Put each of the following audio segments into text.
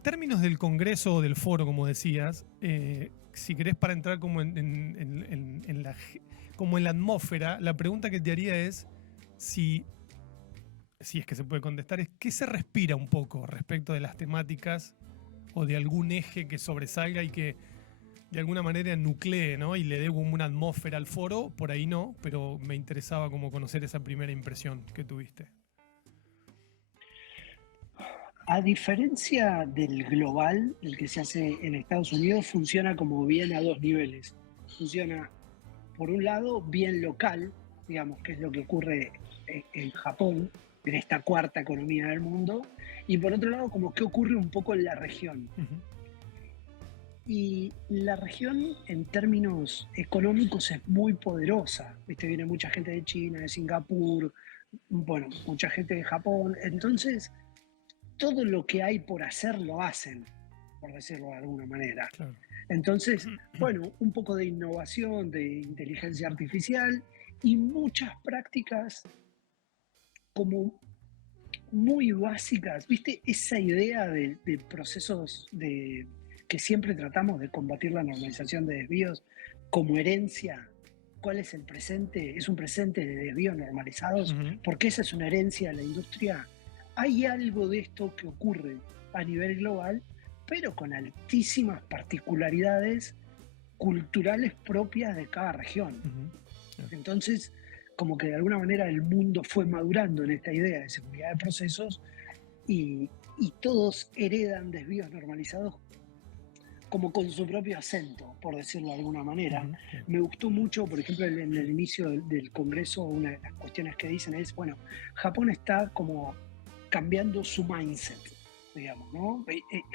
En términos del congreso o del foro, como decías, si querés para entrar como como en la atmósfera, la pregunta que te haría es si, si es que se puede contestar, es qué se respira un poco respecto de las temáticas o de algún eje que sobresalga y que de alguna manera nuclee, ¿no? Y le dé como una atmósfera al foro, por ahí no, pero me interesaba como conocer esa primera impresión que tuviste. A diferencia del global, el que se hace en Estados Unidos, funciona como bien a dos niveles. Funciona, por un lado, bien local, digamos, que es lo que ocurre en Japón, en esta cuarta economía del mundo, y por otro lado, como que ocurre un poco en la región. Ujú. Y la región, en términos económicos, es muy poderosa. ¿Viste? Viene mucha gente de China, de Singapur, bueno, mucha gente de Japón. Entonces, todo lo que hay por hacer lo hacen, por decirlo de alguna manera. Claro. Entonces, bueno, un poco de innovación, de inteligencia artificial y muchas prácticas como muy básicas. ¿Viste? Esa idea de procesos que siempre tratamos de combatir la normalización de desvíos como herencia. ¿Cuál es el presente? Es un presente de desvíos normalizados, Ujú. porque esa es una herencia de la industria. Hay algo de esto que ocurre a nivel global, pero con altísimas particularidades culturales propias de cada región. Ujú. Claro. Entonces, como que de alguna manera el mundo fue madurando en esta idea de seguridad de procesos y todos heredan desvíos normalizados como con su propio acento, por decirlo de alguna manera. Ujú. Claro. Me gustó mucho, por ejemplo, en el inicio del Congreso, una de las cuestiones que dicen es, bueno, Japón está como cambiando su mindset, digamos, ¿no?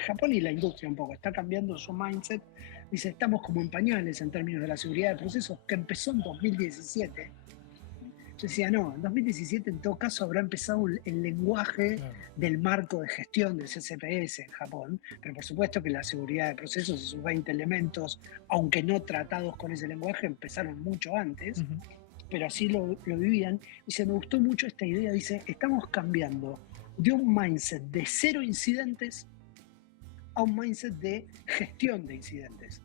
Japón y la industria un poco, está cambiando su mindset. Dice, estamos como en pañales en términos de la seguridad de procesos, que empezó en 2017. Yo decía, no, en 2017 en todo caso habrá empezado el lenguaje Claro. del marco de gestión del CCPS en Japón, pero por supuesto que la seguridad de procesos y sus 20 elementos, aunque no tratados con ese lenguaje, empezaron mucho antes, Ujú. pero así lo vivían. Dice, me gustó mucho esta idea, dice, estamos cambiando de un mindset de cero incidentes a un mindset de gestión de incidentes.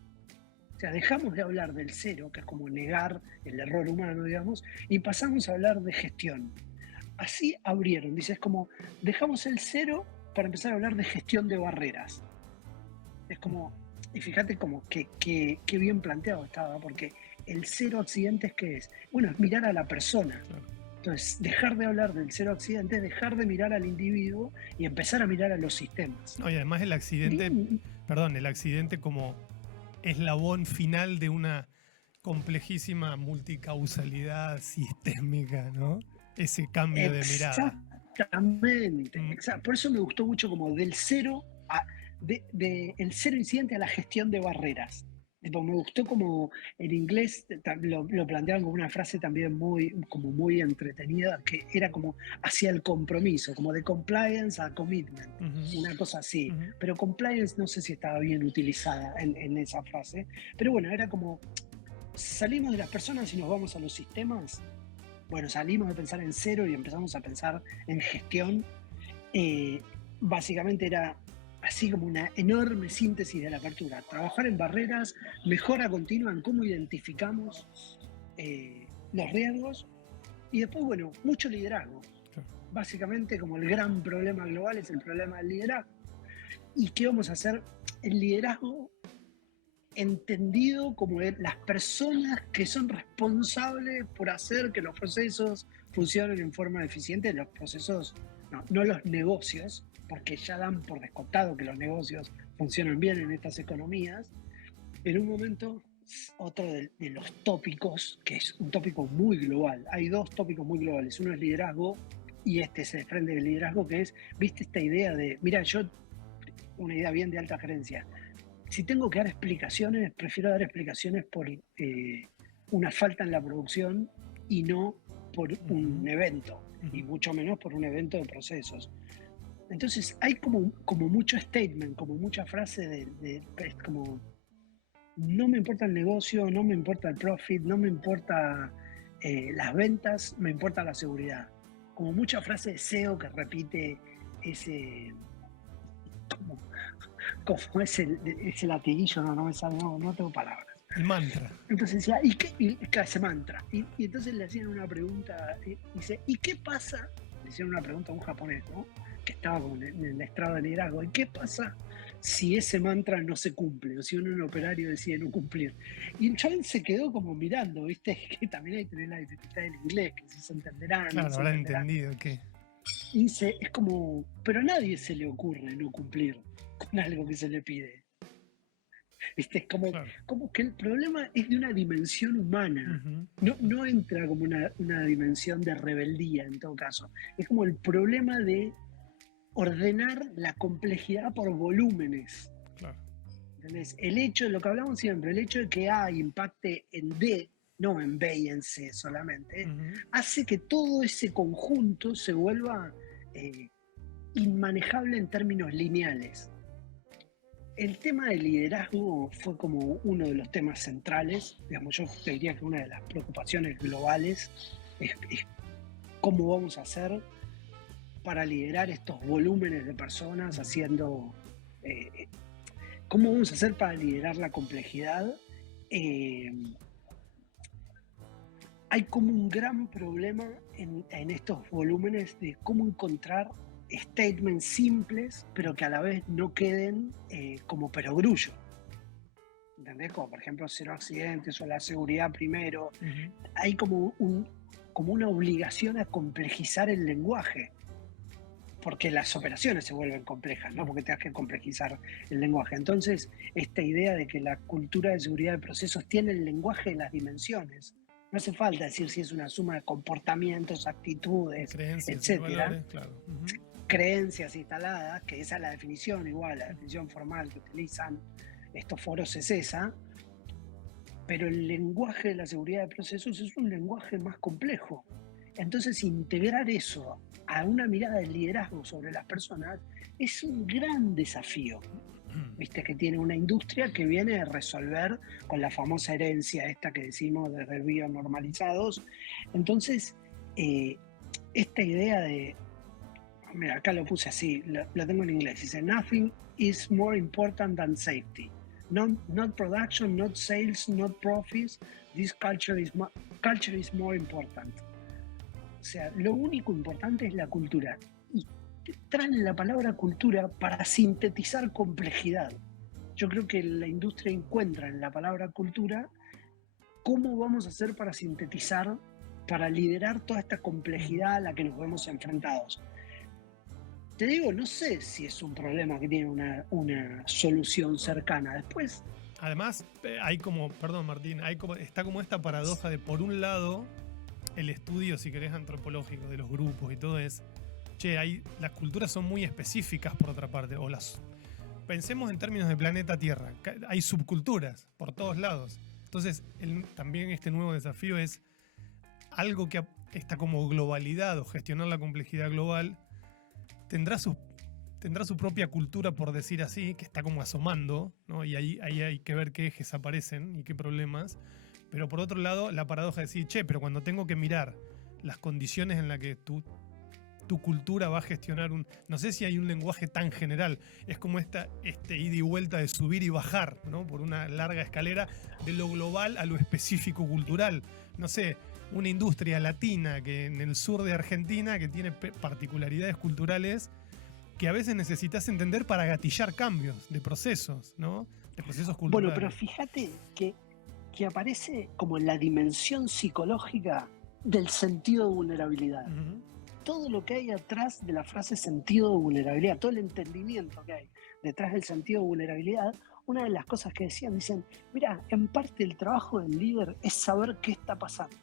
O sea, dejamos de hablar del cero, que es como negar el error humano, digamos, y pasamos a hablar de gestión. Así abrieron, dice, es como dejamos el cero para empezar a hablar de gestión de barreras. Es como, y fíjate como que bien planteado estaba, porque el cero accidentes, ¿qué es? Bueno, es mirar a la persona. Claro. Entonces, dejar de hablar del cero accidente es dejar de mirar al individuo y empezar a mirar a los sistemas. No, y además el accidente, Bien, perdón, el accidente como eslabón final de una complejísima multicausalidad sistémica, ¿no? Ese cambio de mirada. exactamente, Mm. por eso me gustó mucho como del cero el cero incidente a la gestión de barreras. Tipo, me gustó como en inglés lo planteaban como una frase también como muy entretenida, que era como hacia el compromiso, como de compliance a commitment, Ujú. una cosa así. Ujú. Pero compliance no sé si estaba bien utilizada en esa frase. Pero bueno, era como salimos de las personas y nos vamos a los sistemas. Bueno, salimos de pensar en cero y empezamos a pensar en gestión. Eh, Básicamente era así como una enorme síntesis de la apertura. Trabajar en barreras, mejora continua en cómo identificamos los riesgos y después, bueno, mucho liderazgo. Claro. Básicamente como el gran problema global es el problema del liderazgo. ¿Y qué vamos a hacer? El liderazgo entendido como las personas que son responsables por hacer que los procesos funcionen en forma eficiente, los procesos, no los negocios, porque ya dan por descontado que los negocios funcionan bien en estas economías. En un momento, otro de los tópicos, que es un tópico muy global, hay dos tópicos muy globales, uno es liderazgo y este se desprende del liderazgo, que es, viste esta idea de, mira, una idea bien de alta gerencia, si tengo que dar explicaciones, prefiero dar explicaciones por una falta en la producción y no por un Ujú. evento, y Ujú. mucho menos por un evento de procesos. Entonces hay como mucho statement, como mucha frase es como, no me importa el negocio, no me importa el profit, no me importa las ventas, me importa la seguridad. Como mucha frase de SEO que repite ese, como como ese latiguillo, no me sale, no tengo palabras. El mantra. Entonces decía, ese mantra. Y entonces le hacían una pregunta, dice, ¿y qué pasa? Le hicieron una pregunta a un japonés, ¿no? Que estaba como en el estrado de liderazgo. ¿Y qué pasa si ese mantra no se cumple? O si un operario decide no cumplir. Y el chaval se quedó como mirando, ¿viste? Que también hay que tener la dificultad del inglés, que si se entenderán. Claro, no se habrán entenderán. entendido que. Y dice, es como, pero a nadie se le ocurre no cumplir con algo que se le pide. ¿Viste? Es Claro. como que el problema es de una dimensión humana. Ujú. No entra como una dimensión de rebeldía en todo caso. Es como el problema de ordenar la complejidad por volúmenes. Claro. ¿Entendés? El hecho, lo que hablamos siempre, el hecho de que A impacte en D, no en B y en C solamente, hace que todo ese conjunto se vuelva inmanejable en términos lineales. El tema del liderazgo fue como uno de los temas centrales. Digamos, yo te diría que una de las preocupaciones globales es cómo vamos a hacer para liderar estos volúmenes de personas haciendo... ¿Cómo vamos a hacer para liderar la complejidad? Hay como un gran problema en estos volúmenes de cómo encontrar statements simples, pero que a la vez no queden como perogrullo. ¿Entendés? Como por ejemplo cero accidentes o la seguridad primero. Hay como una obligación a complejizar el lenguaje, porque las operaciones se vuelven complejas, no porque tengas que complejizar el lenguaje. Entonces, esta idea de que la cultura de seguridad de procesos tiene el lenguaje de las dimensiones. No hace falta decir si es una suma de comportamientos, actitudes, creencias, etcétera. valores, claro. Creencias instaladas, que esa es la definición igual, la definición formal que utilizan estos foros es esa, pero el lenguaje de la seguridad de procesos es un lenguaje más complejo. Entonces, integrar eso a una mirada del liderazgo sobre las personas es un gran desafío. Viste que tiene una industria que viene a resolver con la famosa herencia esta que decimos de desvíos normalizados. Entonces, esta idea de, mira, acá lo puse así, lo tengo en inglés, dice, nothing is more important than safety. Not production, not sales, not profits. This culture is more important. O sea, lo único importante es la cultura. Y traen la palabra cultura para sintetizar complejidad. Yo creo que la industria encuentra en la palabra cultura cómo vamos a hacer para sintetizar, para liderar toda esta complejidad a la que nos vemos enfrentados. Te digo, no sé si es un problema que tiene una solución cercana. Después... Además, hay como, perdón Martín, está como esta paradoja de, por un lado, el estudio, si querés, antropológico de los grupos y todo es, las culturas son muy específicas por otra parte, pensemos en términos de planeta Tierra, hay subculturas por todos lados. Entonces, también este nuevo desafío es algo que está como globalidad o gestionar la complejidad global, tendrá su propia cultura, por decir así, que está como asomando, ¿no? Y ahí hay que ver qué ejes aparecen y qué problemas. Pero por otro lado, la paradoja de decir, pero cuando tengo que mirar las condiciones en las que tu cultura va a gestionar no sé si hay un lenguaje tan general, es como ida y vuelta de subir y bajar, ¿no? Por una larga escalera de lo global a lo específico cultural. No sé, una industria latina que en el sur de Argentina que tiene particularidades culturales que a veces necesitas entender para gatillar cambios de procesos, ¿no? De procesos culturales. Bueno, pero fíjate que aparece como en la dimensión psicológica del sentido de vulnerabilidad. Todo lo que hay atrás de la frase sentido de vulnerabilidad, todo el entendimiento que hay detrás del sentido de vulnerabilidad, una de las cosas que dicen, mira, en parte el trabajo del líder es saber qué está pasando.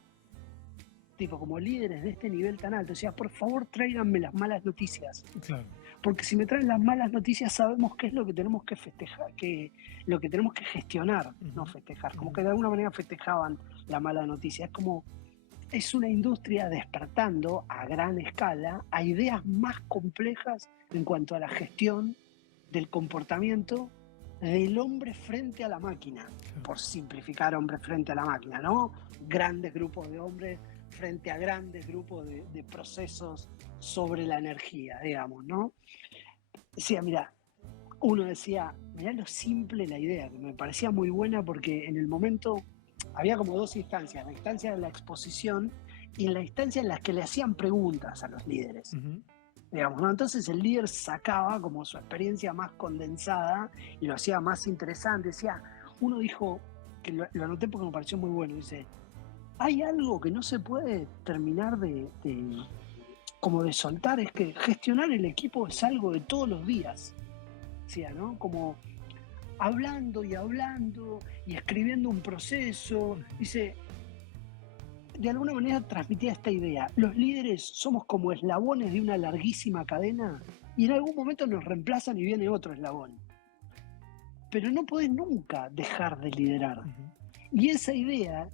Tipo, como líderes de este nivel tan alto, decía, por favor tráiganme las malas noticias. Claro. Porque si me traen las malas noticias sabemos qué es lo que tenemos que festejar, lo que tenemos que gestionar, no festejar. Como que de alguna manera festejaban la mala noticia. Es una industria despertando a gran escala a ideas más complejas en cuanto a la gestión del comportamiento del hombre frente a la máquina, por simplificar hombre frente a la máquina, ¿no? Grandes grupos de hombres frente a grandes grupos de procesos sobre la energía, digamos, ¿no? Decía, mira, uno decía, mirá lo simple la idea, que me parecía muy buena porque en el momento había como dos instancias, la instancia de la exposición y la instancia en la que le hacían preguntas a los líderes. Ujú. Digamos, ¿no? Entonces el líder sacaba como su experiencia más condensada y lo hacía más interesante. Decía, uno dijo, que lo anoté porque me pareció muy bueno, dice, hay algo que no se puede terminar como de soltar, es que gestionar el equipo es algo de todos los días. Decía, ¿no? Como hablando y escribiendo un proceso. Dice, de alguna manera transmitía esta idea. Los líderes somos como eslabones de una larguísima cadena y en algún momento nos reemplazan y viene otro eslabón. Pero no podés nunca dejar de liderar. Ujú. Y esa idea,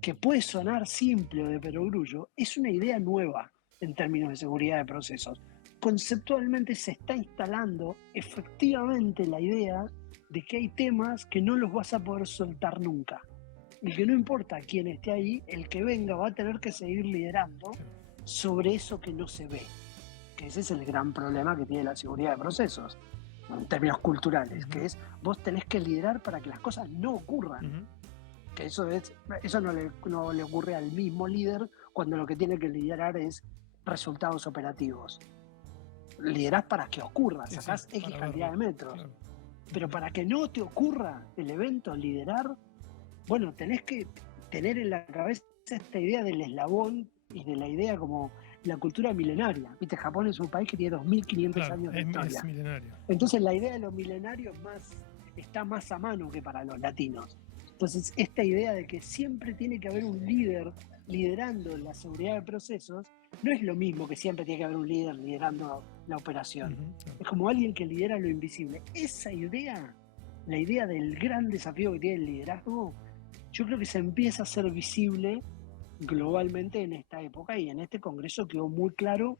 que puede sonar simple o de perogrullo, es una idea nueva en términos de seguridad de procesos. Conceptualmente se está instalando efectivamente la idea de que hay temas que no los vas a poder soltar nunca. Y que no importa quién esté ahí, el que venga va a tener que seguir liderando sobre eso que no se ve. Que ese es el gran problema que tiene la seguridad de procesos, en términos culturales, que es vos tenés que liderar para que las cosas no ocurran. Ujú. Que eso no le ocurre al mismo líder cuando lo que tiene que liderar es resultados operativos. Liderás para que ocurra, Sí, sacás sí, X para cantidad verlo, de metros. claro. Pero Ujú. para que no te ocurra el evento, liderar, bueno, tenés que tener en la cabeza esta idea del eslabón y de la idea como la cultura milenaria. Viste, Japón es un país que tiene 2500 Claro, años de es historia. milenario. Entonces la idea de lo milenario está más a mano que para los latinos. Entonces esta idea de que siempre tiene que haber un líder liderando la seguridad de procesos no es lo mismo que siempre tiene que haber un líder liderando la operación. Ujú, claro. Es como alguien que lidera lo invisible. Esa idea, la idea del gran desafío que tiene el liderazgo, yo creo que se empieza a hacer visible globalmente en esta época y en este congreso quedó muy claro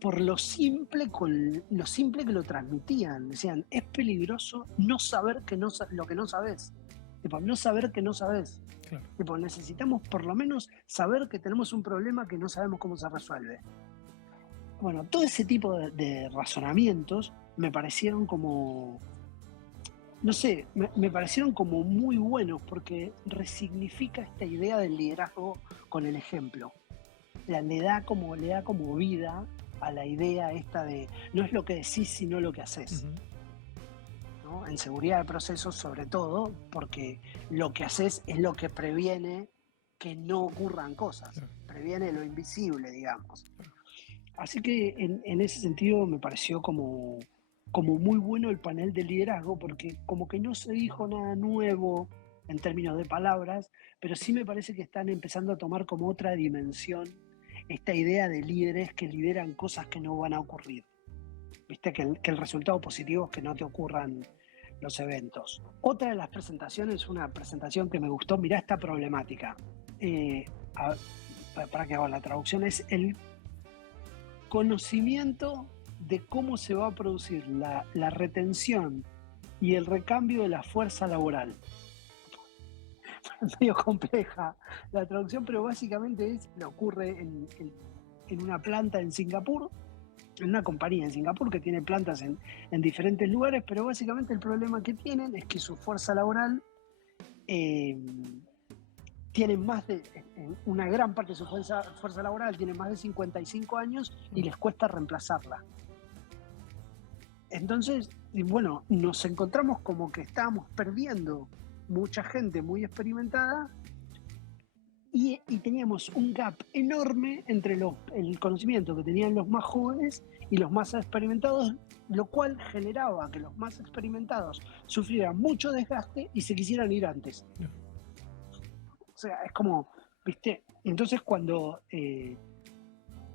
por lo simple que lo transmitían. Decían, es peligroso no saber lo que no sabes. Tipo, no saber que no sabes. Claro. Tipo, necesitamos por lo menos saber que tenemos un problema que no sabemos cómo se resuelve. Bueno, todo ese tipo de razonamientos me parecieron como, no sé, me parecieron como muy buenos porque resignifica esta idea del liderazgo con el ejemplo. Le da como vida a la idea esta de no es lo que decís, sino lo que haces. Ujú. ¿No? En seguridad de procesos, sobre todo, porque lo que haces es lo que previene que no ocurran cosas, Claro. previene lo invisible, digamos. Así que en ese sentido me pareció como muy bueno el panel de liderazgo, porque como que no se dijo nada nuevo en términos de palabras, pero sí me parece que están empezando a tomar como otra dimensión esta idea de líderes que lideran cosas que no van a ocurrir. Viste que el resultado positivo es que no te ocurran los eventos. Otra de las presentaciones, una presentación que me gustó, mirá esta problemática. Eh, a- para que haga la traducción, es el conocimiento de cómo se va a producir la retención y el recambio de la fuerza laboral. Es medio compleja la traducción, pero básicamente ocurre en una planta en Singapur, en una compañía en Singapur que tiene plantas en diferentes lugares, pero básicamente el problema que tienen es que su fuerza laboral tiene una gran parte de su fuerza laboral tiene más de 55 años y les cuesta reemplazarla. Entonces, bueno, nos encontramos como que estábamos perdiendo mucha gente muy experimentada y teníamos un gap enorme entre el conocimiento que tenían los más jóvenes y los más experimentados, lo cual generaba que los más experimentados sufrieran mucho desgaste y se quisieran ir antes. O sea, es como, ¿viste? Entonces cuando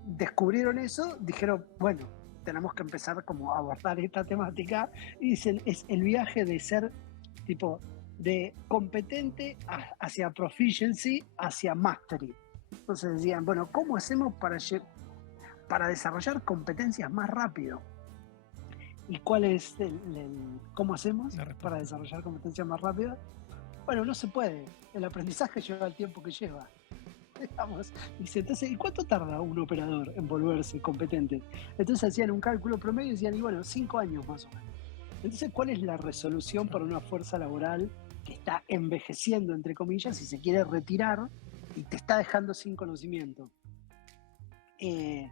descubrieron eso, dijeron, bueno, tenemos que empezar como a abordar esta temática y dicen, es el viaje de ser tipo de competente hacia proficiency, hacia mastery. Entonces decían, bueno, ¿cómo hacemos para desarrollar competencias más rápido? ¿Y cuál es cómo hacemos para desarrollar competencias más rápido? Bueno, no se puede. El aprendizaje lleva el tiempo que lleva. digamos. Dice, entonces, ¿y cuánto tarda un operador en volverse competente? Entonces hacían un cálculo promedio y decían, y bueno, 5 años más o menos. Entonces, ¿cuál es la resolución para una fuerza laboral que está envejeciendo, entre comillas, y se quiere retirar y te está dejando sin conocimiento? Y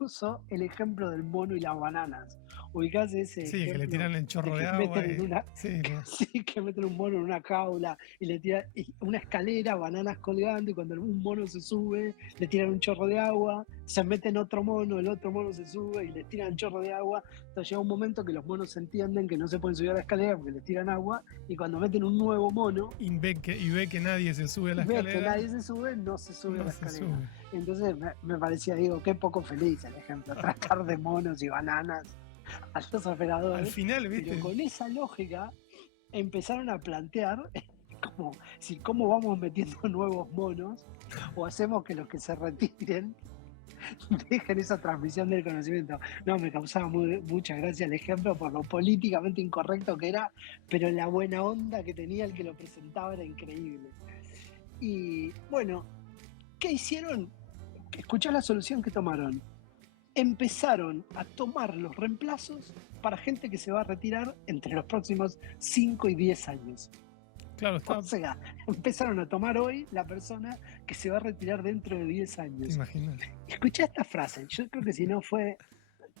usó el ejemplo del mono y las bananas. Ubicás ese Sí, que le ejemplo tiran el chorro de de que agua. meten en una, Sí, no. sí, que meten un mono en una jaula y le tiran una escalera, bananas colgando, y cuando un mono se sube, le tiran un chorro de agua, se meten otro mono, el otro mono se sube y le tiran un chorro de agua. Entonces llega un momento que los monos entienden que no se pueden subir a la escalera porque les tiran agua, y cuando meten un nuevo mono Y ve que nadie se sube a la y ve que escalera. nadie se sube, no se sube a No la se escalera. sube. Entonces me parecía, digo, qué poco feliz el ejemplo, tratar de monos y bananas a los Al operadores, final, pero ¿viste? con esa lógica empezaron a plantear como si cómo vamos metiendo nuevos monos o hacemos que los que se retiren dejen esa transmisión del conocimiento. No, me causaba mucha gracia el ejemplo por lo políticamente incorrecto que era, pero la buena onda que tenía el que lo presentaba era increíble. Y bueno, ¿qué hicieron? Escuchá la solución que tomaron. Empezaron a tomar los reemplazos para gente que se va a retirar entre los próximos 5 y 10 años. Claro, O está. sea, empezaron a tomar hoy la persona que se va a retirar dentro de 10 ¿Te años. imaginas? Escuchá esta frase, yo creo que si no fue,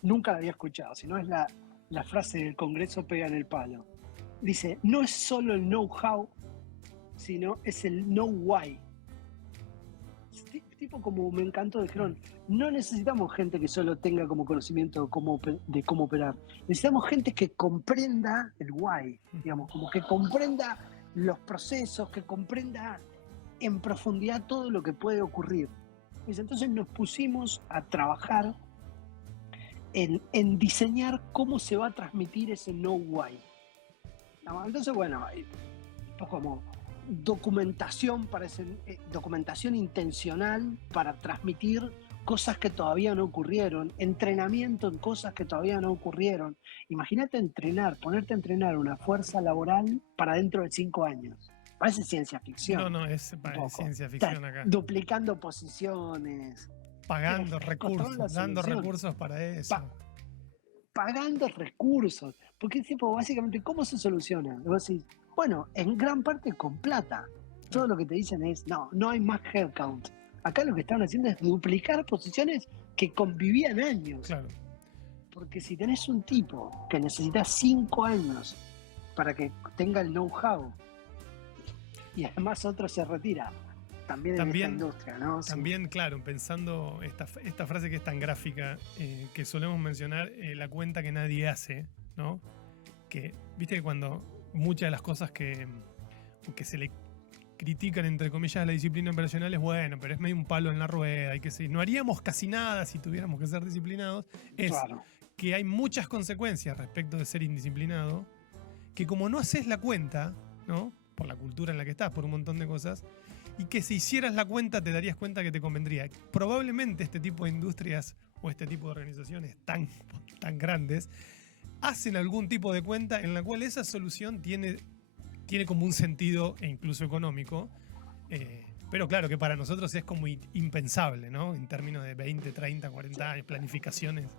nunca la había escuchado, si no es la frase del Congreso pega en el palo. Dice, no es solo el know-how, sino es el know-why. Tipo como me encantó, dijeron, no necesitamos gente que solo tenga como conocimiento de cómo operar, necesitamos gente que comprenda el why, digamos, como que comprenda los procesos, que comprenda en profundidad todo lo que puede ocurrir. Entonces nos pusimos a trabajar en diseñar cómo se va a transmitir ese know why. Entonces, bueno, pues como documentación documentación intencional para transmitir cosas que todavía no ocurrieron, entrenamiento en cosas que todavía no ocurrieron. Imagínate ponerte a entrenar una fuerza laboral para dentro de 5 años. Parece ciencia ficción. No, es ciencia ficción acá. Duplicando posiciones. Pagando recursos, dando recursos para eso. Pagando recursos. Porque tipo, básicamente, ¿cómo se soluciona? Vos decís, bueno, en gran parte con plata. Todo lo que te dicen es, no hay más headcount. Acá lo que estaban haciendo es duplicar posiciones que convivían años. Claro. Porque si tenés un tipo que necesita 5 años para que tenga el know-how y además otro se retira, también en esta industria, ¿no? También, sí. Claro, pensando esta frase que es tan gráfica, que solemos mencionar, la cuenta que nadie hace, ¿no? Que, viste que cuando muchas de las cosas que se le critican, entre comillas, a la disciplina operacional es bueno, pero es medio un palo en la rueda, hay que seguir. No haríamos casi nada si tuviéramos que ser disciplinados. Es claro. Que hay muchas consecuencias respecto de ser indisciplinado, que como no haces la cuenta, ¿no? Por la cultura en la que estás, por un montón de cosas, y que si hicieras la cuenta te darías cuenta que te convendría. Probablemente este tipo de industrias o este tipo de organizaciones tan grandes hacen algún tipo de cuenta en la cual esa solución tiene como un sentido e incluso económico, pero claro que para nosotros es como impensable, ¿no? En términos de 20, 30, 40 años, planificaciones.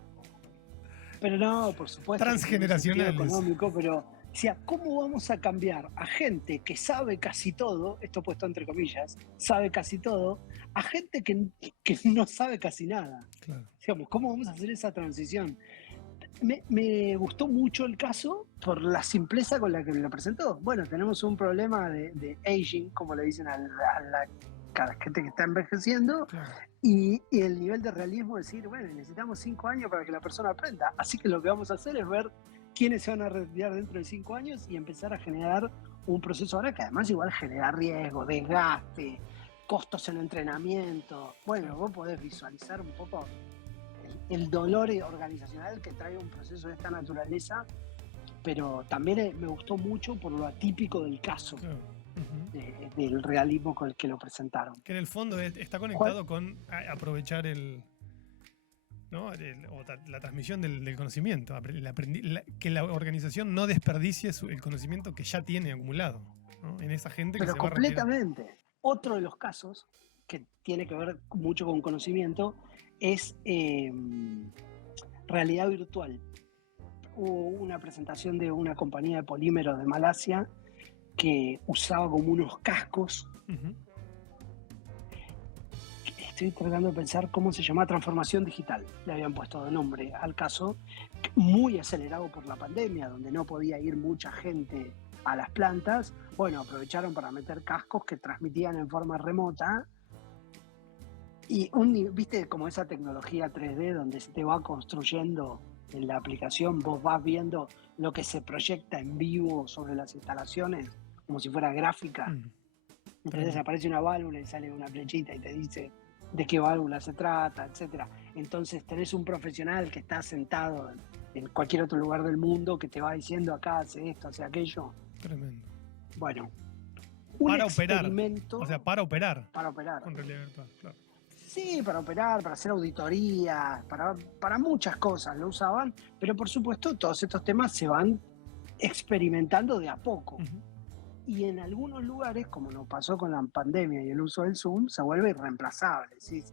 Pero no, por supuesto. Transgeneracionales. Económico, pero, o sea, ¿cómo vamos a cambiar a gente que sabe casi todo, esto puesto entre comillas, sabe casi todo, a gente que no sabe casi nada? Claro. Digamos, ¿cómo vamos a hacer esa transición? Me gustó mucho el caso por la simpleza con la que lo presentó. Bueno, tenemos un problema de aging, como le dicen a la gente que está envejeciendo, claro. y el nivel de realismo es decir, bueno, necesitamos 5 años para que la persona aprenda. Así que lo que vamos a hacer es ver quiénes se van a retirar dentro de 5 años y empezar a generar un proceso ahora que además igual genera riesgo, desgaste, costos en entrenamiento. Bueno, vos podés visualizar un poco el dolor organizacional que trae un proceso de esta naturaleza, pero también me gustó mucho por lo atípico del caso, del realismo con el que lo presentaron. Que en el fondo está conectado con aprovechar la transmisión del conocimiento, que la organización no desperdicie el conocimiento que ya tiene acumulado, ¿no? En esa gente que pero se va a retirar. Completamente. Otro de los casos que tiene que ver mucho con conocimiento es realidad virtual. Hubo una presentación de una compañía de polímeros de Malasia que usaba como unos cascos. Ujú. Estoy tratando de pensar cómo se llama, transformación digital, le habían puesto de nombre al caso, muy acelerado por la pandemia, donde no podía ir mucha gente a las plantas. Bueno, aprovecharon para meter cascos que transmitían en forma remota. Y viste como esa tecnología 3D donde se te va construyendo en la aplicación, vos vas viendo lo que se proyecta en vivo sobre las instalaciones, como si fuera gráfica. Mm. Entonces Tremendo. aparece una válvula y sale una flechita y te dice de qué válvula se trata, etcétera. Entonces tenés un profesional que está sentado en cualquier otro lugar del mundo que te va diciendo acá hace esto, hace aquello. Tremendo. Bueno, un Para operar. experimento O sea, para operar para operar. con realidad virtual, claro. Sí, para operar, para hacer auditorías, para muchas cosas lo usaban, pero por supuesto todos estos temas se van experimentando de a poco. Ujú. Y en algunos lugares, como nos pasó con la pandemia y el uso del Zoom, se vuelve irreemplazable. ¿Sí?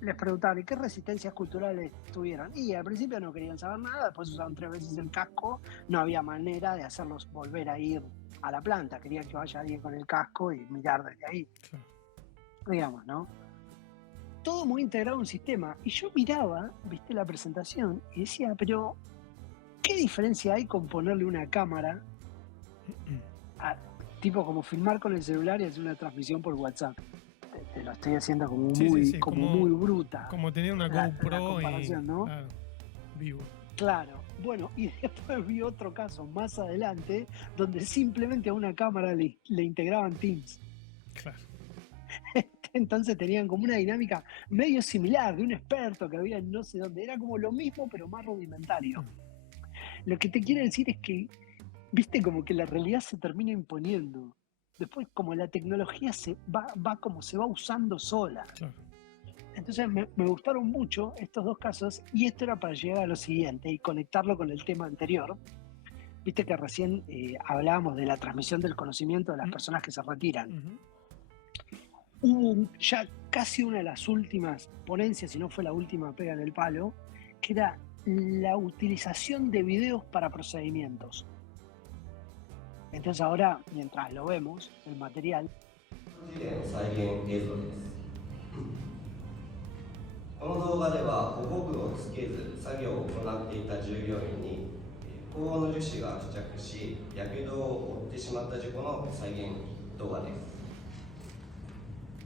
Les preguntaban, ¿y qué resistencias culturales tuvieron? Y al principio no querían saber nada, después usaban 3 veces el casco, no había manera de hacerlos volver a ir a la planta, querían que vaya alguien con el casco y mirar desde ahí, Claro. digamos, ¿no? Todo muy integrado en un sistema. Y yo miraba, viste la presentación, y decía, pero ¿qué diferencia hay con ponerle una cámara a, tipo como filmar con el celular y hacer una transmisión por WhatsApp? Te lo estoy haciendo como Sí, muy, sí, como muy bruta como tener una la GoPro comparación, ¿no? claro, vivo. Claro. Bueno, y después vi otro caso más adelante donde simplemente a una cámara le integraban Teams. Claro. Entonces tenían como una dinámica medio similar de un experto que había en no sé dónde. Era como lo mismo, pero más rudimentario. Lo que te quiero decir es que, viste, como que la realidad se termina imponiendo. Después, como la tecnología va como se va usando sola. Claro. Entonces me gustaron mucho estos dos casos y esto era para llegar a lo siguiente y conectarlo con el tema anterior. Viste que recién hablábamos de la transmisión del conocimiento de las personas que se retiran. Ujú. Hubo ya casi una de las últimas ponencias, si no fue la última pega en el palo, que era la utilización de videos para procedimientos. Entonces ahora, mientras lo vemos, el material, 事例の再現映像です。この動画では保護具をつけず作業を行っていた従業員に高温の樹脂が付着しやけどを負ってしまった事故の再現動画です。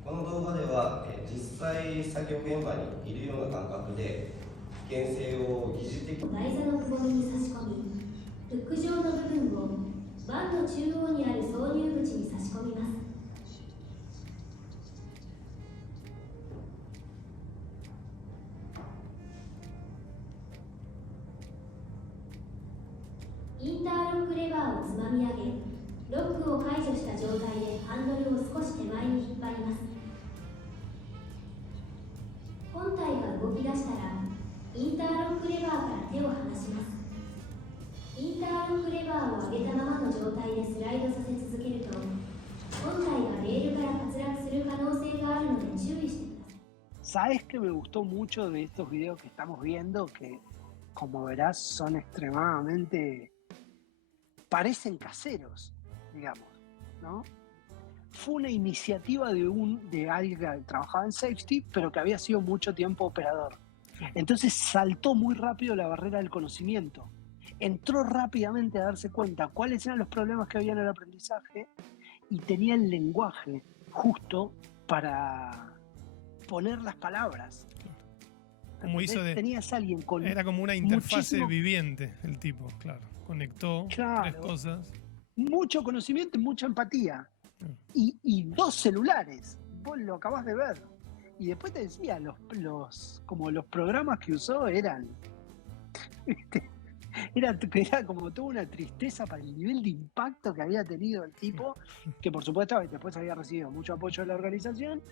この動画では実際作業現場にいるような感覚で危険性を疑似的台座のくぼみに差し込み、フック状の部分をバンの中央にある挿入口に差し込みます。インターロックレバーをつまみ上げ、ロックを解除した状態でハンドルを少し手前に引っ張ります。本体が動き出したら、インターロックレバーから手を離します。インターロックレバーを上げたままの状態でスライドさせ続けると、本体がレールから滑落する可能性があるので注意してください。 ¿sabes qué me gustó mucho de estos videos que estamos viendo? Que, como verás, son extremadamente... parecen caseros, digamos, ¿no? Fue una iniciativa de alguien que trabajaba en safety, pero que había sido mucho tiempo operador. Entonces saltó muy rápido la barrera del conocimiento. Entró rápidamente a darse cuenta cuáles eran los problemas que había en el aprendizaje y tenía el lenguaje justo para poner las palabras. Como hizo de... Tenías alguien con Era como una interfase muchísimo... viviente el tipo, claro. Conectó Claro. 3 cosas. Mucho conocimiento y mucha empatía. Y 2 celulares. Vos lo acabás de ver. Y después te decía, como los programas que usó eran... Era como toda una tristeza para el nivel de impacto que había tenido el tipo, que por supuesto después había recibido mucho apoyo de la organización.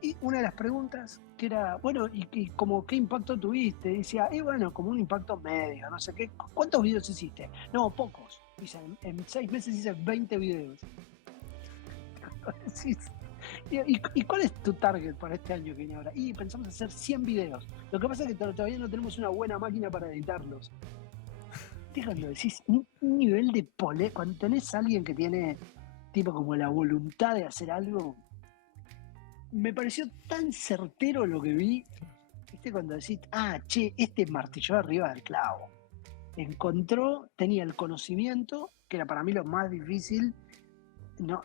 Y una de las preguntas que era, bueno, ¿y como qué impacto tuviste? Y decía, bueno, como un impacto medio, no sé qué. ¿Cuántos videos hiciste? No, pocos. Dice, en 6 meses hice 20 videos. ¿Y cuál es tu target para este año que viene ahora? Y pensamos hacer 100 videos. Lo que pasa es que todavía no tenemos una buena máquina para editarlos. ¿Viste cuando decís un nivel de cuando tenés a alguien que tiene tipo como la voluntad de hacer algo? Me pareció tan certero lo que vi. ¿Viste cuando decís, este martilló arriba del clavo? Tenía el conocimiento, que era para mí lo más difícil.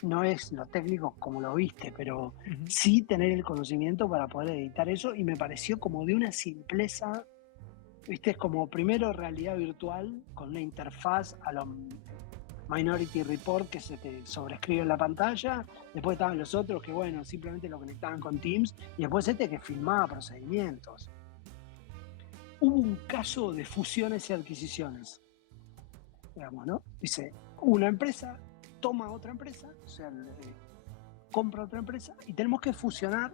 No es lo técnico como lo viste, pero sí tener el conocimiento para poder editar eso, y me pareció como de una simpleza, viste, como primero realidad virtual con una interfaz a lo Minority Report que se te sobrescribe en la pantalla, después estaban los otros que bueno, simplemente lo conectaban con Teams, y después que filmaba procedimientos. Hubo un caso de fusiones y adquisiciones, digamos, ¿no? Dice, una empresa toma otra empresa, o sea, compra otra empresa, y tenemos que fusionar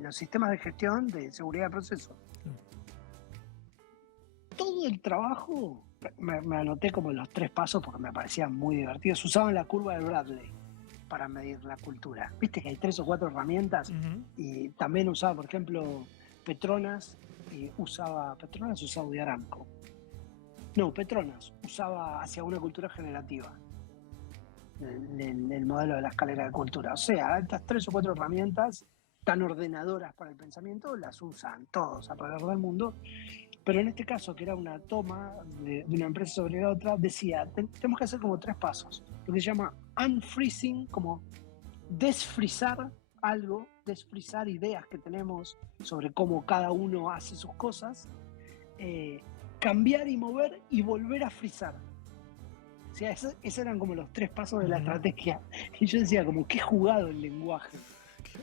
los sistemas de gestión de seguridad de proceso. Todo el trabajo, me anoté como los 3 pasos porque me parecían muy divertidos. Usaban la curva de Bradley para medir la cultura. Viste que hay 3 o 4 herramientas, y también usaba, por ejemplo, Petronas usaba Saudi Aramco. No, Petronas usaba hacia una cultura generativa. El modelo de la escalera de cultura. O sea, estas 3 o 4 herramientas tan ordenadoras para el pensamiento las usan todos alrededor del mundo, pero en este caso, que era una toma de una empresa sobre la otra, decía, tenemos que hacer como 3 pasos, lo que se llama unfreezing, como desfrizar algo, desfrizar ideas que tenemos sobre cómo cada uno hace sus cosas, cambiar y mover y volver a frizar. O sea, esos eran como los 3 pasos de la estrategia. Y yo decía, como qué jugado el lenguaje.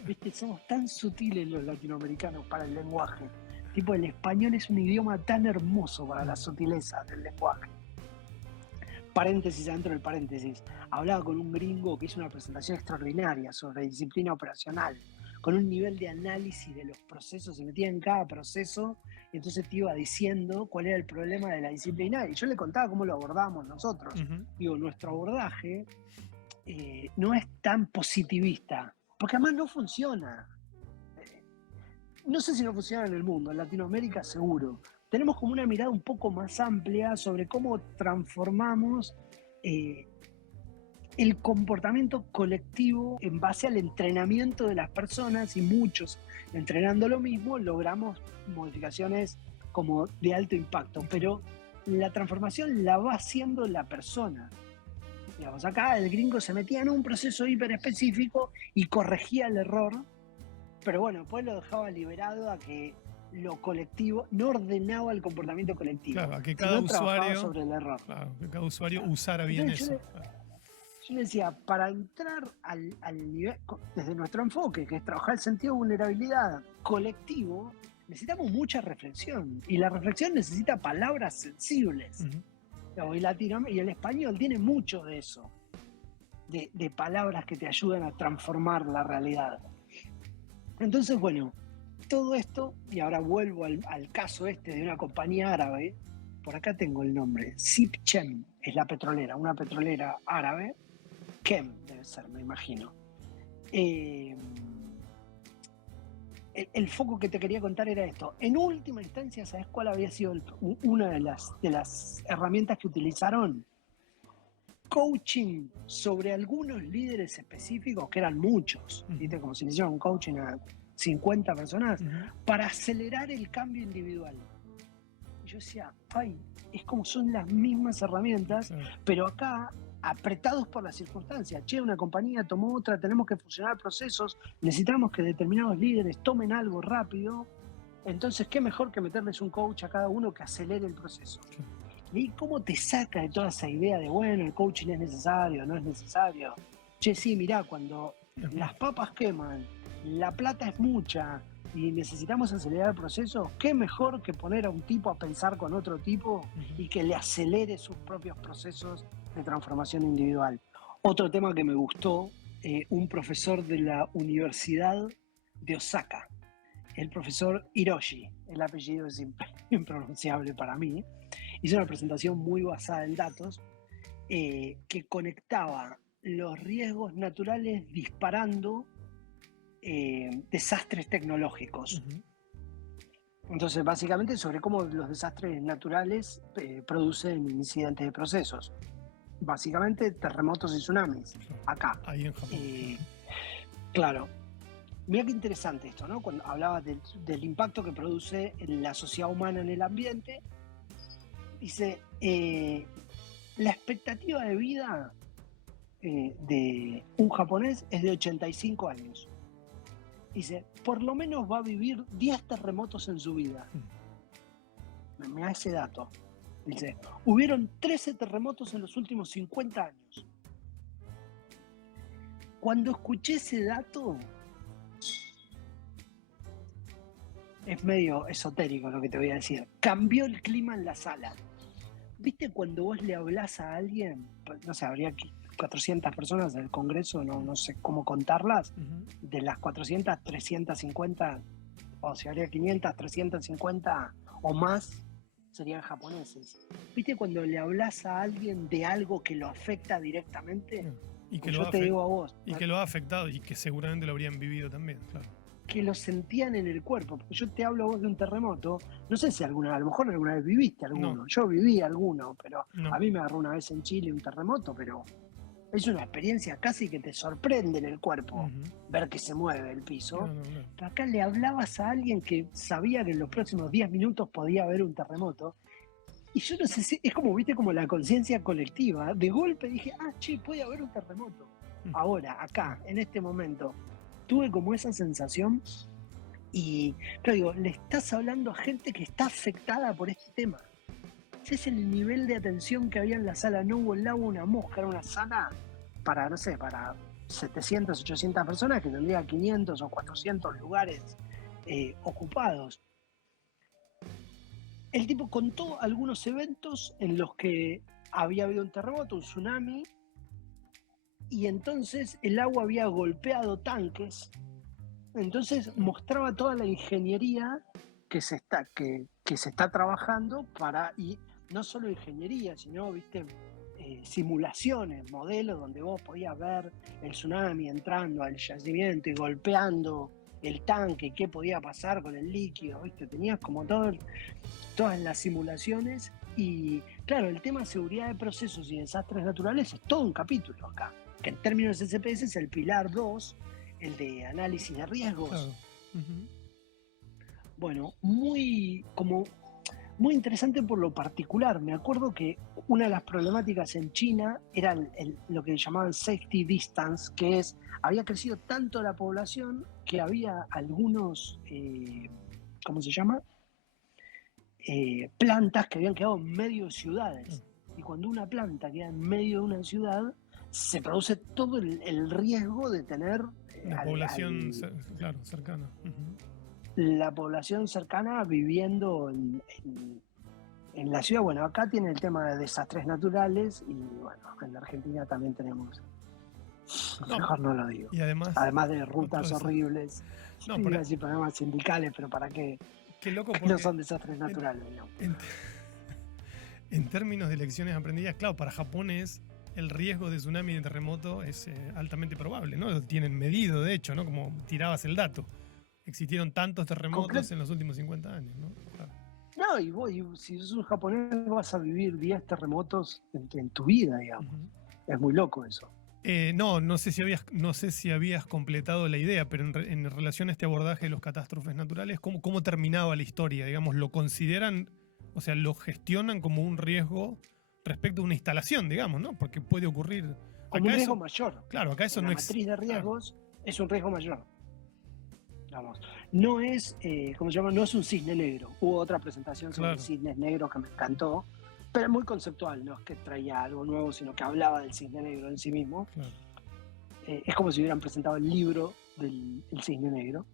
¿Viste? Somos tan sutiles los latinoamericanos para el lenguaje. Tipo, el español es un idioma tan hermoso para la sutileza del lenguaje. Paréntesis adentro del paréntesis. Hablaba con un gringo que hizo una presentación extraordinaria sobre disciplina operacional, con un nivel de análisis de los procesos, se metía en cada proceso, y entonces te iba diciendo cuál era el problema de la disciplina, y yo le contaba cómo lo abordamos nosotros. Digo, nuestro abordaje no es tan positivista, porque además no funciona. No sé si no funciona en el mundo, en Latinoamérica seguro. Tenemos como una mirada un poco más amplia sobre cómo transformamos el comportamiento colectivo en base al entrenamiento de las personas, y muchos entrenando lo mismo logramos modificaciones como de alto impacto, pero la transformación la va haciendo la persona. Digamos, acá el gringo se metía en un proceso hiper específico y corregía el error, pero bueno, después lo dejaba liberado a que lo colectivo no ordenaba el comportamiento colectivo. Claro, a que cada usuario sobre el error. Claro, que cada usuario usara bien eso. Yo le decía, para entrar al nivel, desde nuestro enfoque, que es trabajar el sentido de vulnerabilidad colectivo, necesitamos mucha reflexión. Y la reflexión necesita palabras sensibles. Y el español tiene mucho de eso, de palabras que te ayudan a transformar la realidad. Entonces, bueno, todo esto, y ahora vuelvo al caso de una compañía árabe. Por acá tengo el nombre, Sipchem es la petrolera, una petrolera árabe. Chem debe ser, me imagino. El foco que te quería contar era esto. En última instancia, ¿sabes cuál había sido una de las herramientas que utilizaron? Coaching sobre algunos líderes específicos, que eran muchos, ¿viste? Como si le hicieran un coaching a 50 personas, para acelerar el cambio individual. Y yo decía, es como son las mismas herramientas, pero acá apretados por las circunstancias. Una compañía tomó otra, tenemos que fusionar procesos, necesitamos que determinados líderes tomen algo rápido, entonces qué mejor que meterles un coach a cada uno que acelere el proceso. ¿Y cómo te saca de toda esa idea de, bueno, el coaching es necesario, no es necesario? Sí, mirá, cuando las papas queman, la plata es mucha y necesitamos acelerar el proceso, qué mejor que poner a un tipo a pensar con otro tipo y que le acelere sus propios procesos de transformación individual. Otro tema que me gustó, un profesor de la Universidad de Osaka, el profesor Hiroshi, el apellido es impronunciable para mí, hizo una presentación muy basada en datos que conectaba los riesgos naturales disparando desastres tecnológicos. Ujú. Entonces, básicamente sobre cómo los desastres naturales producen incidentes de procesos. Básicamente terremotos y tsunamis, acá. Ahí en Japón. Claro. Mira qué interesante esto, ¿no? Cuando hablabas del impacto que produce en la sociedad humana en el ambiente, dice, la expectativa de vida de un japonés es de 85 años. Dice, por lo menos va a vivir 10 terremotos en su vida. Me da ese dato. Dice, hubieron 13 terremotos en los últimos 50 años. Cuando escuché ese dato, es medio esotérico lo que te voy a decir. Cambió el clima en la sala. ¿Viste cuando vos le hablás a alguien? No sé, habría 400 personas del Congreso, no sé cómo contarlas. Ujú. De las 400, 350, o si habría 500, 350 o más, serían japoneses. ¿Viste cuando le hablas a alguien de algo que lo afecta directamente? Y que, Pues lo yo ha te digo a vos, y que lo ha afectado y que seguramente lo habrían vivido también, claro. que lo sentían en el cuerpo. Porque yo te hablo a vos de un terremoto, no sé si a lo mejor alguna vez viviste alguno. No. Yo viví alguno, pero No. a mí me agarró una vez en Chile un terremoto, pero es una experiencia casi que te sorprende en el cuerpo Ujú. ver que se mueve el piso. No. Pero acá le hablabas a alguien que sabía que en los próximos 10 minutos podía haber un terremoto. Y yo no sé si es como, viste, como la conciencia colectiva. De golpe dije, che, puede haber un terremoto. Ahora, acá, en este momento, tuve como esa sensación y, claro, digo, le estás hablando a gente que está afectada por este tema. Ese es el nivel de atención que había en la sala. No hubo el agua, una mosca, era una sala para, no sé, para 700, 800 personas que tendría 500 o 400 lugares ocupados. El tipo contó algunos eventos en los que había habido un terremoto, un tsunami, y entonces el agua había golpeado tanques. Entonces mostraba toda la ingeniería que se está trabajando para, y no solo ingeniería, sino, viste, simulaciones, modelos donde vos podías ver el tsunami entrando al yacimiento y golpeando el tanque, qué podía pasar con el líquido, viste, tenías como todas las simulaciones. Y claro, el tema de seguridad de procesos y desastres naturales es todo un capítulo acá, que en términos de SPS es el pilar 2, el de análisis de riesgos. Claro. Uh-huh. Bueno, muy interesante por lo particular. Me acuerdo que una de las problemáticas en China era lo que llamaban safety distance, que es, había crecido tanto la población que había algunos, ¿cómo se llama? Plantas que habían quedado en medio de ciudades. Y cuando una planta queda en medio de una ciudad, se produce todo el riesgo de tener la población cercana. Uh-huh. La población cercana viviendo en la ciudad. Bueno, acá tiene el tema de desastres naturales y bueno, en la Argentina también tenemos, mejor no lo digo. Y además de rutas horribles, y problemas sindicales, pero ¿para qué? Qué loco, porque no son desastres naturales. En términos de lecciones aprendidas, claro, para Japón el riesgo de tsunami y de terremoto es altamente probable, ¿no? Lo tienen medido, de hecho, ¿no? Como tirabas el dato. Existieron tantos terremotos en los últimos 50 años, ¿no? Claro. No, y vos, si sos un japonés, vas a vivir 10 terremotos en tu vida, digamos. Uh-huh. Es muy loco eso. No sé si habías completado la idea, pero en relación a este abordaje de los catástrofes naturales, ¿cómo terminaba la historia? Digamos, ¿lo consideran, o sea, lo gestionan como un riesgo respecto a una instalación, digamos, ¿no? Porque puede ocurrir... Como un riesgo mayor. Claro, acá eso no existe. La matriz de riesgos es un riesgo mayor. Vamos. No es, ¿cómo se llama? No es un cisne negro. Hubo otra presentación sobre cisnes negros que me encantó, pero muy conceptual, no es que traía algo nuevo, sino que hablaba del cisne negro en sí mismo. Claro. Es como si hubieran presentado el libro del cisne negro.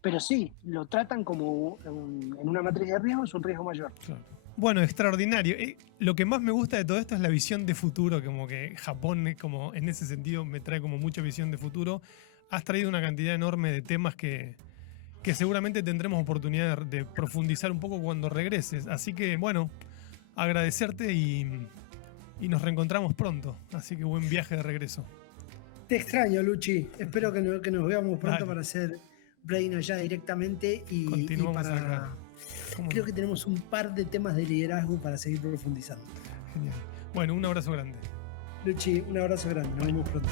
Pero sí, lo tratan como en una matriz de riesgo, es un riesgo mayor. Claro. Bueno, extraordinario. Lo que más me gusta de todo esto es la visión de futuro, como que Japón como en ese sentido me trae como mucha visión de futuro. Has traído una cantidad enorme de temas que seguramente tendremos oportunidad de profundizar un poco cuando regreses. Así que, bueno, agradecerte y nos reencontramos pronto. Así que buen viaje de regreso. Te extraño, Luchi. Espero que nos veamos pronto Dale. para hacer Brain allá directamente y Continuamos para. acá. ¿Cómo Creo no? que tenemos un par de temas de liderazgo para seguir profundizando. Genial. Bueno, un abrazo grande. Luchi, un abrazo grande. Nos vemos pronto.